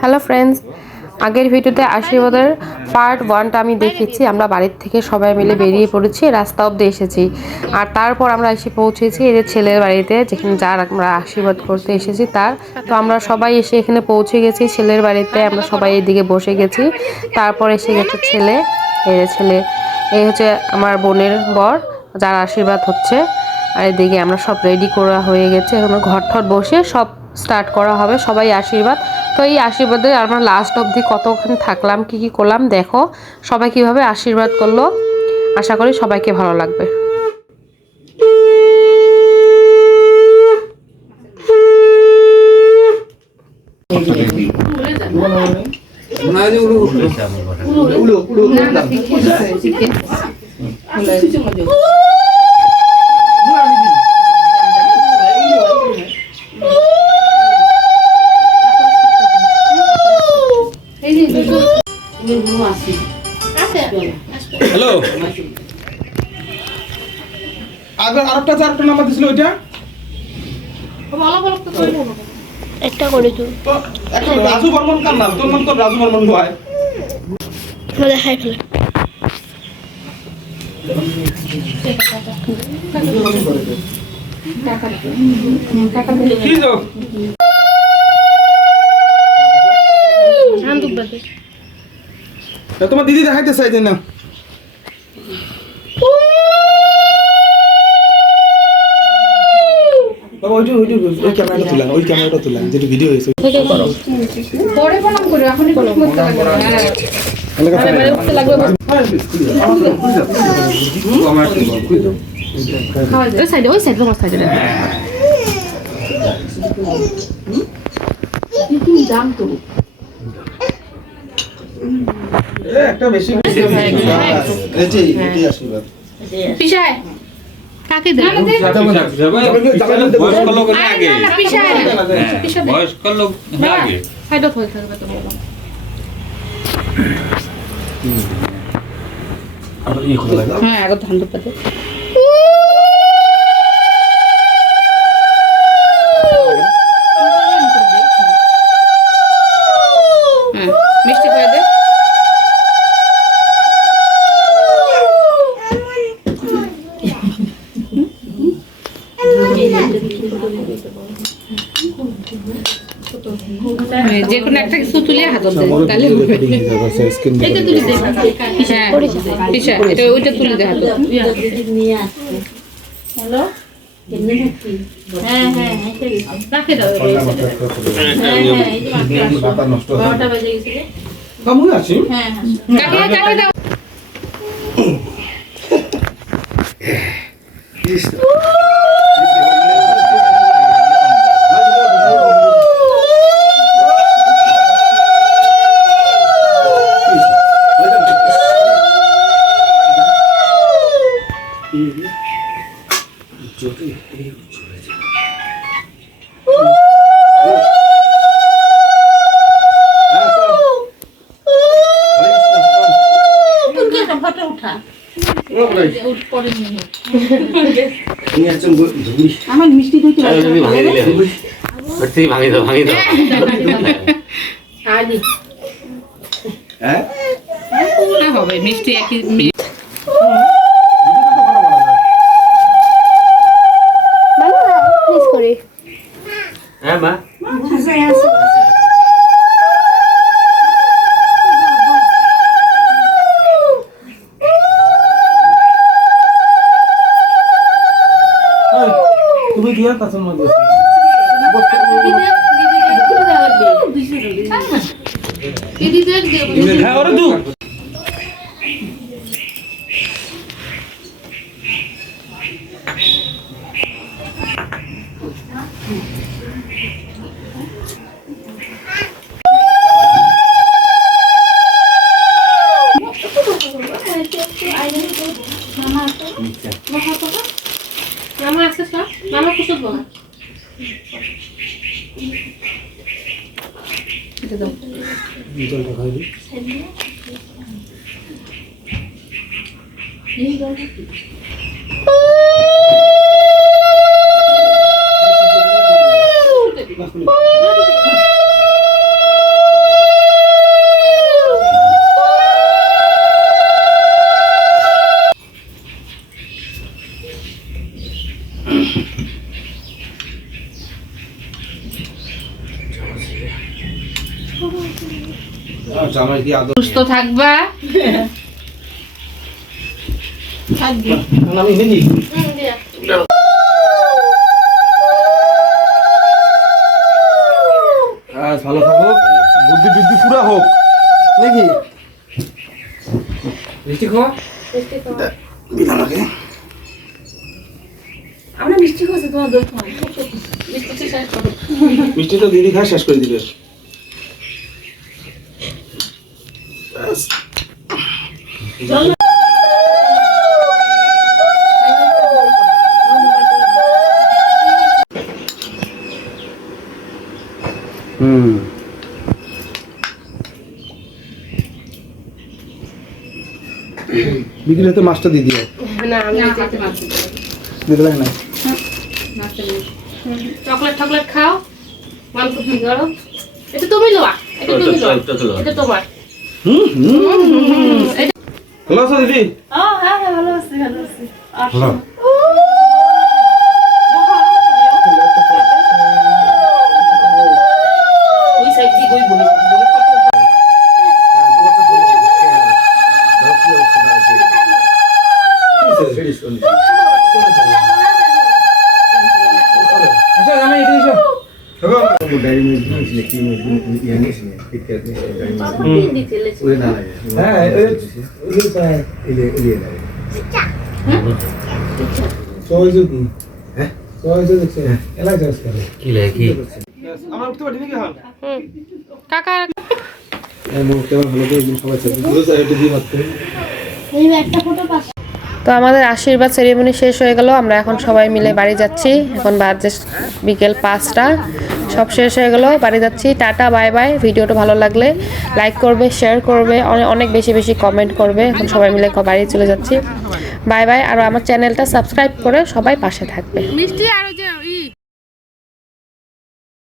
Hello friends, আগের ভিডিওতে আশীর্বাদের পার্ট 1টা আমি দেখেছি। আমরা বাড়ির থেকে সবাই মিলে বেরিয়ে পড়েছি, রাস্তা অবধি এসেছি। আর তারপর আমরা এসে পৌঁছেছি এদের ছেলের বাড়িতে, যেখানে যার আমরা আশীর্বাদ করতে এসেছি তার। তো আমরা সবাই এসে এখানে পৌঁছে গেছি ছেলের বাড়িতে। আমরা সবাই এইদিকে বসে গেছি। তারপর এসে গেছে ছেলে। এই হচ্ছে আমার বোনের বর, যার আশীর্বাদ হচ্ছে। আর এদিকে আমরা সব রেডি করা হয়ে গেছে। এখন ঘর ঠর বসে সব স্টার্ট করা হবে, সবাই আশীর্বাদ। তো এই আশীর্বাদে আমরা লাস্ট অবধি কতক্ষণ থাকলাম, কি কি করলাম দেখো। সবাই কিভাবে আশীর্বাদ করলো, আশা করি সবাইকে ভালো লাগবে। হ্যালো, আগে আরেকটা চারটা নাম্বার দিছিল ওইটা একটা করে তো একটা রাজু বর্মন কার নাম? তোর নাম তো রাজু বর্মন হয়। দেখাই ফেলে কি তো তোমার দিদি দেখাইতে চাইছে না। বাবা ওই ক্যামেরাটা তুলা যেটা ভিডিও হয়েছে। পরে প্রণাম করো, এখনই প্রণাম করতে লাগবে। ওই সাইড তোমার সাইডে দাম তো একটা বেশি এটাই আশীর্বাদ। পিছায় কাকে দেব? বয়স্ক লোক আগে, পিছায় বয়স্ক লোক আগে। সাইডত হয়ে থাকবে তো বললাম। হ্যাঁ, আগে ধান দুপাতে মিষ্টি করে দে। যে কোনো একটা কিছু তুলে হাত দে, তাহলে এটা তুলে দে। হ্যাঁ, পিছা এটা ওইটা তুলে দে হাত। হ্যালো, হ্যাঁ হ্যাঁ রাখে দাও। বারোটা বেজে গেছে। কেমন আছি? হ্যাঁ হ্যাঁ কাকে দাও। আমার মিষ্টি দইতে ভাঙি দাও হবে মিষ্টি একই। হ্যাঁ মা, তুমি দিয়া তাছন মধ্যে হ্যাঁ ওরে দু মামা আছে সব, মামা কুসুম বলা এটা দাও। জলটা খাই দি। এই দাও। জামাই কি আদর সুস্থ থাকবা। থাকবি আমি নেই আজ ভালো থাকো, বুদ্ধি বৃদ্ধি পুরা হোক নাকি মিষ্টি খাওয়া দিন আমাকে। আমরা মিষ্টি খাচ্ছি তোমার দই খাওয়া মিষ্টি শেষ করো মিষ্টি তো দিদি খায় শেষ করে দিবে। ব্যাস। বিক্রি হতে মাছটা দিয়ে দিও। না আমি দিতে লাগে না। চকলেট টকলেট খাও, গল্প কি করো। এটা তুমি লোয়া, এটা তুমি লোয়া, এটা তোমার। ভালো আছো দিদি? হ্যাঁ হ্যাঁ ভালো আছি ভালো আছি ভালো। ওই সাইড থেকে ওই বলি আচ্ছা আমি এদিকে এসো। হ্যাঁ আমার উঠতে পারি নাকি এখন? কাকা একটা ফটো পাস তো আমাদের আশীর্বাদ সেরিমনি শেষ হয়ে গেল। আমরা এখন সবাই মিলে বাড়ি যাচ্ছি। এখন বাজে বিকেল 5টা, সব শেষ হয়ে গেল, বাড়ি যাচ্ছি। Tata, bye bye. ভিডিওটা ভালো লাগলে লাইক করবে, শেয়ার করবে, অনেক বেশি বেশি কমেন্ট করবে। এখন সবাই মিলে বাড়ি চলে যাচ্ছি। Bye bye. আর আমার চ্যানেলটা সাবস্ক্রাইব করে সবাই পাশে থাকবে। মিষ্টি আর ওই যে